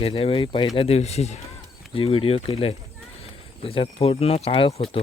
गेल्या वेळी पहिल्या दिवशी जी व्हिडिओ केला आहे त्याच्यात पूर्ण काळोख होतो.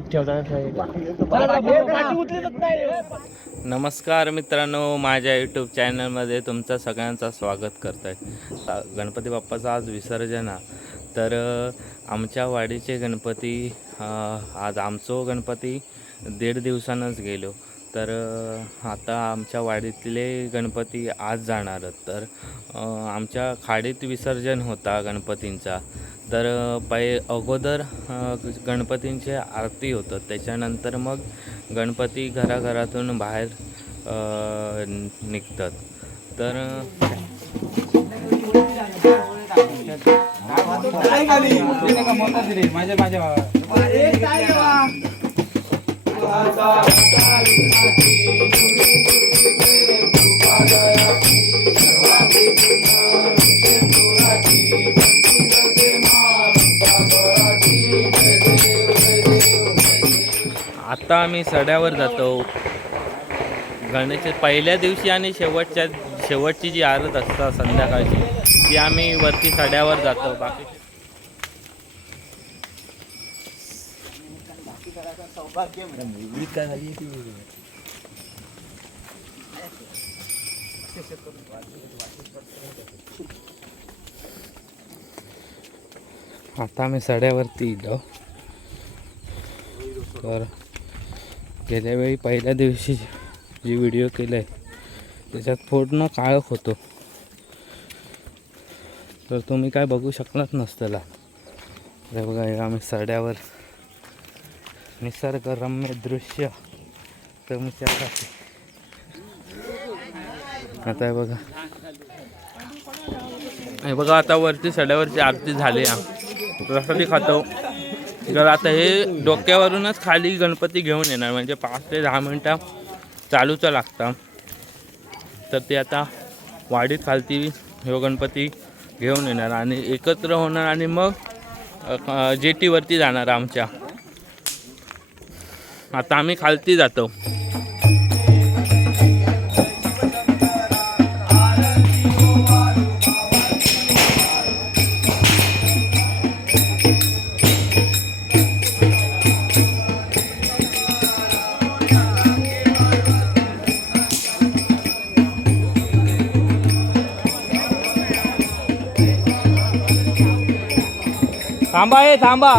खाली नमस्कार मित्रांनो माझ्या यूट्यूब चॅनलमध्ये तुमचं सगळ्यांचं स्वागत करत आहे गणपती बाप्पाचा आज विसर्जन हा तर आमच्या वाडीचे गणपती आज आमचो गणपती दीड दिवसानंच गेलो. तर आता आमच्या वाडीतले गणपती आज जाणार तर आमच्या खाडीत विसर्जन होता गणपतींचा. तर पै अगोदर गणपतींचे आरती होतं. त्याच्यानंतर मग गणपती घराघरातून बाहेर निघतात. तर अ, आता आम्ही सड्यावर जातो. गणेश पहिल्या दिवशी आणि शेवटच्या शेवटची जी आरत असतात संध्याकाळची ती आम्ही वरती सड्यावर जातो. बाकी आता आम्ही सड्यावरती इलो. तर गेल्या वेळी पहिल्या दिवशी जी व्हिडिओ केला आहे त्याच्यात पूर्ण काळख होतो. तर तुम्ही काय बघू शकलाच नसतला. अरे बघा आम्ही सड्यावर निसर्गरम्य दृश्य तुमच्यासाठी. आता हे बघा. हे बघा आता वरती सड्यावरची आरती झाली रसाली खातो. तर आता हे डोक्यावरूनच खाली गणपती घेऊन येणार. म्हणजे पाच ते दहा मिनटं चालूच लागतं. तर ते आता वाढीत खालती हे गणपती घेऊन येणार आणि एकत्र होणार आणि मग जेटीवरती जाणार आमच्या. आता आम्ही खालती जातो. थांबा हे थांबा.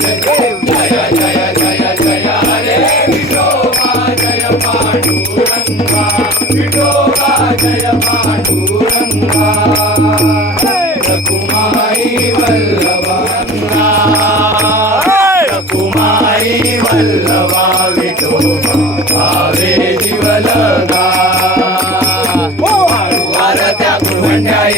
जय पांडुरंगा रखुमाई वल्लभांगा रखुमाई वल्लभा विठोबा भावे जीवलगा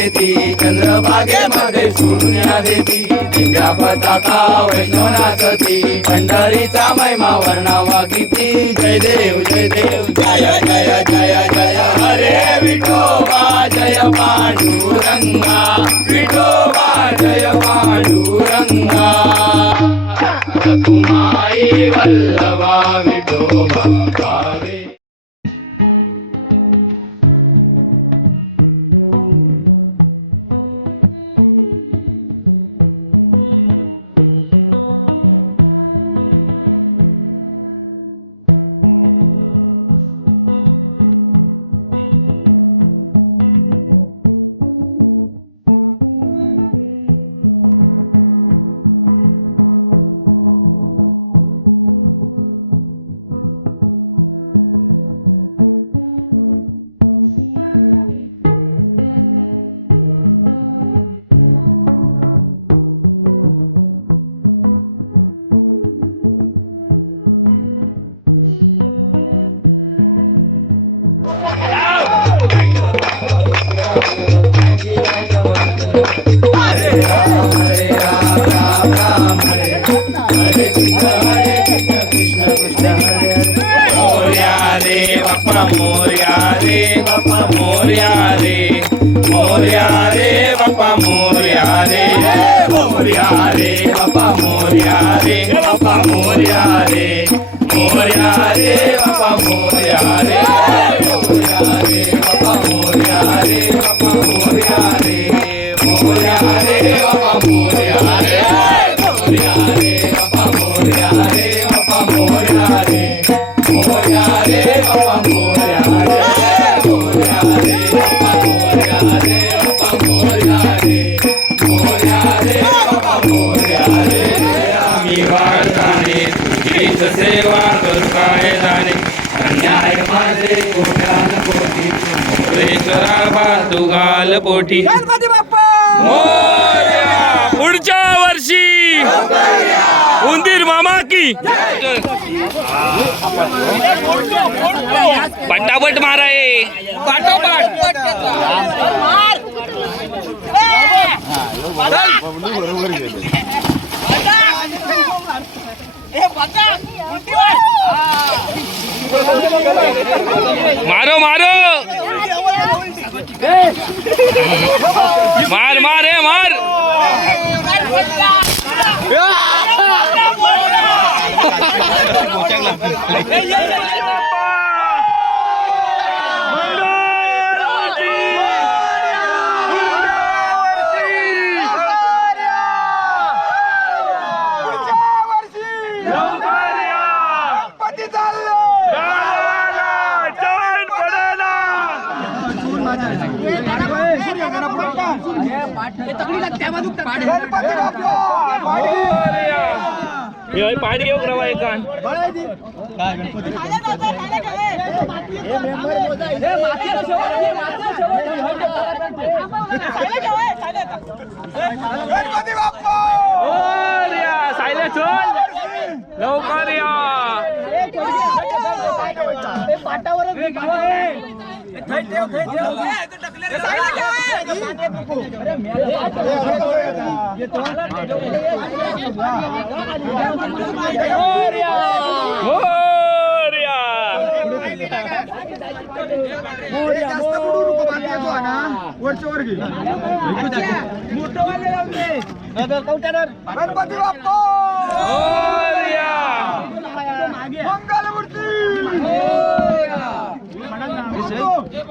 देती. येती चंद्रभागेमध्ये सूर्या देती. दिव्या पताका वैष्णवनाथती पंढरीचा महिमा वर्णावा किती. जय देव जय देव. जय जय जय जय. हरे विठोबा जय पांडुरंगा. विठोबा जय पांडुरंगा. रखुमाई वल्लभा विठोबा भावे मोर्या रे बाप्पा मोर्या रे बाप्पा मोर्या रे मोर्या रे बाप्पा मोर्या रे मोर्या रे बाप्पा मोर्या रे बाप्पा मोर्या रे मोर्या रे बाप्पा मोर्या रे मोर्या रे बाप्पा मोर्या रे बाप्पा मोर्या रे मोर्या रे बाप्पा माझे कोट्यान कोटी पोटी पुढच्या वर्षी उंदीर मामा की. पटापट माराय. ए मार मार ए मार पाणी घेऊ रवा एकान सायले चल लवकर या मोरया जास्त बुडू नको बाकी येतो हा ना वरच्या वर घे गणपती बाप्पा मोरया.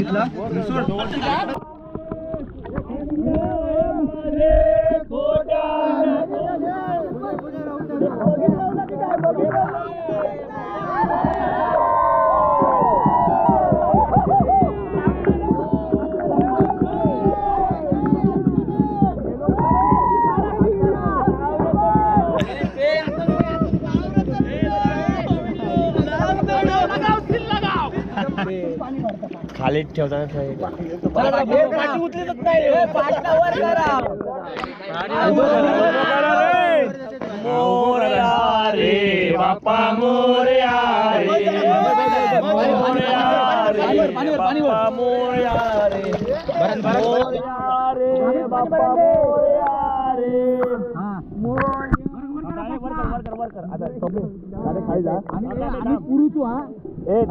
ಇಟ್ಲಾ गणपती बाप्पा मंगल मूर्ती मोरया रे बाप्पा मोरया रे. मोरया रे बाप्पा मोरया रे. मोरया रे बाप्पा मोरया रे. ए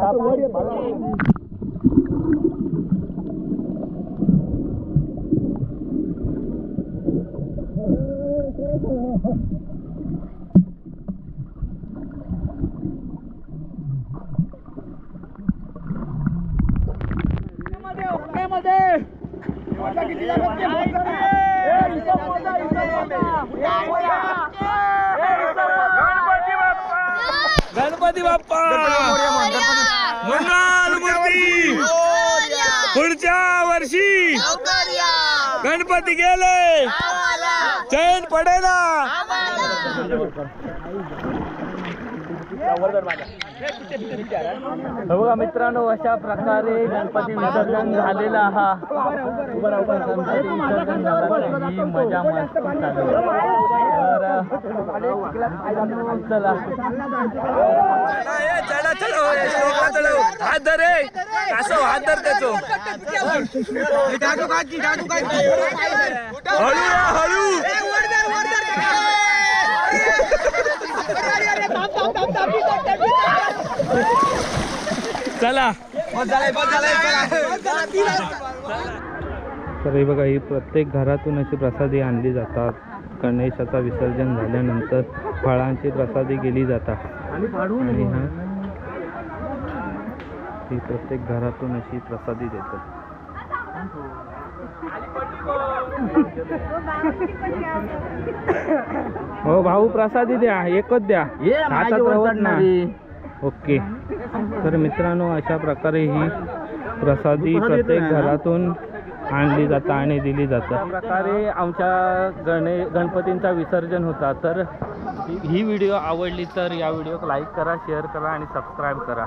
गणपती बाप्पा! मंगल मूर्ती! पुढच्या वर्षी गणपती गेले! चैन पडेला बघा मित्रांनो अशा प्रकारे गणपती विसर्जन झालेला हा गणपती विसर्जन झाला ही मजा मस्त तर चला चला चलो हात धर रे हात धर त्याचो हळू हळू चला. तर हे बघा ही प्रत्येक घरातून अशी प्रसादी आणली जातात. गणेशाचा विसर्जन झाल्यानंतर फळांची प्रसादी गेली जातात. आणि हा ही प्रत्येक घरातून अशी प्रसादी देतात. हो भाऊ प्रसादी द्या. एकच द्या. हातात रवत नाही. ओके. तर मित्रांनो अशा प्रकारे ही प्रसादी प्रत्येक घरातून आणली जातं आणि दिली जातं. प्रकारे आमच्या गणे गणपतींचा विसर्जन होता. तर ही व्हिडिओ आवडली तर या व्हिडिओ लाईक करा शेअर करा आणि सबस्क्राईब करा.